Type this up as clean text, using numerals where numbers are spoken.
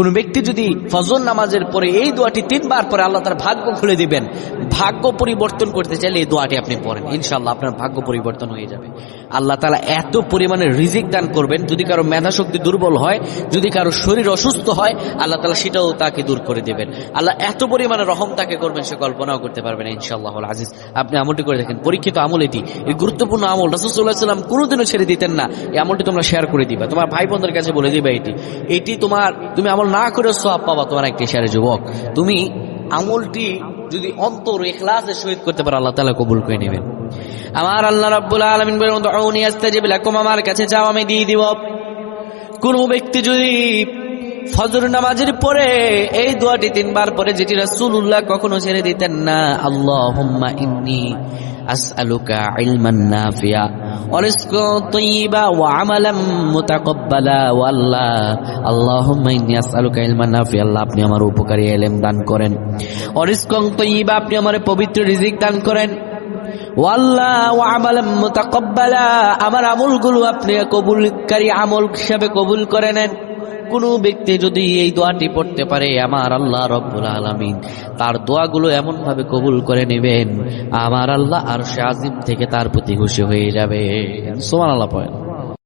কোন ব্যক্তি যদি ফজর নামাজের পরে এই দোয়াটি 3 বার পরে আল্লাহ তার ভাগ্য খুলে দিবেন। ভাগ্য পরিবর্তন করতে চাইলে এই দোয়াটি আপনি পড়েন, ইনশাআল্লাহ আপনার ভাগ্য পরিবর্তন হয়ে যাবে। আল্লাহ তাআলা এত পরিমাণে রিজিক দান করবেন, যদি কারো মেধা শক্তি দুর্বল হয়, যদি কারো শরীর অসুস্থ হয়, আল্লাহ তাআলা সেটাও তাকে দূর করে দেবেন। আল্লাহ এত পরিমাণে রহম তাকে করবেন, সে কল্পনাও করতে পারবেন ইনশাআল্লাহুল আজিজ। আপনি আমলটি করে দেখেন, পরীক্ষিত আমল এটি, এই গুরুত্বপূর্ণ আমল। রাসূল সাল্লাল্লাহু আলাইহি ওয়াসাল্লাম কোনোদিনও ছেড়ে দিতেন না। এই আমলটি তোমরা শেয়ার করে দিবা, তোমার ভাই বোনদের কাছে বলে দিবা। এটি তুমি আমল না করে সওয়াব পাবা তোমার একটি শেয়ারে। যুবক, তুমি আমলটি যদি অন্তর ইখলাসের সহিত করতে পারো, আল্লাহ তাআলা কবুল করে নেবেন। আমার আল্লাহ রাব্বুল আলামিন বলেন, উদউনি আস্তাজিব লাকুম, আমার কাছে চাও আমি দিয়ে দিব। কোন ব্যক্তি যদি ফজর নামাজের পরে এই দোয়াটি 3 বার পরে, যেটি রাসূলুল্লাহ কখনো ছেড়ে দিতেন না, আল্লাহুম্মা ইন্নী আসআলুকা ইলমান নাফিয়া ওয়া রিজকান তাইয়্যিবা ওয়া আমালান মুতাকাব্বালা, ওয়া আল্লাহুম্মা ইন্নী আসআলুকা ইলমান নাফিয়া, আল্লাহ আপনি আমার উপকারী ইলম দান করেন। ওয়া রিজকান তাইয়্যিবা, আপনি আমার পবিত্র রিজিক দান করেন। ওয়া আমালান মুতাকাব্বালা, আমার আমলগুলো আপনি কবুলকারী আমল হিসাবে কবুল করে নেন। কোন ব্যক্তি যদি এই দোয়াটি পড়তে পারে, আমার আল্লাহ রব্বুল আলামিন তার দোয়াগুলো এমন ভাবে কবুল করে নেবেন, আমার আল্লাহ আরশে আজিম থেকে তার প্রতি খুশি হয়ে যাবে। সুবহানাল্লাহ পড়েন।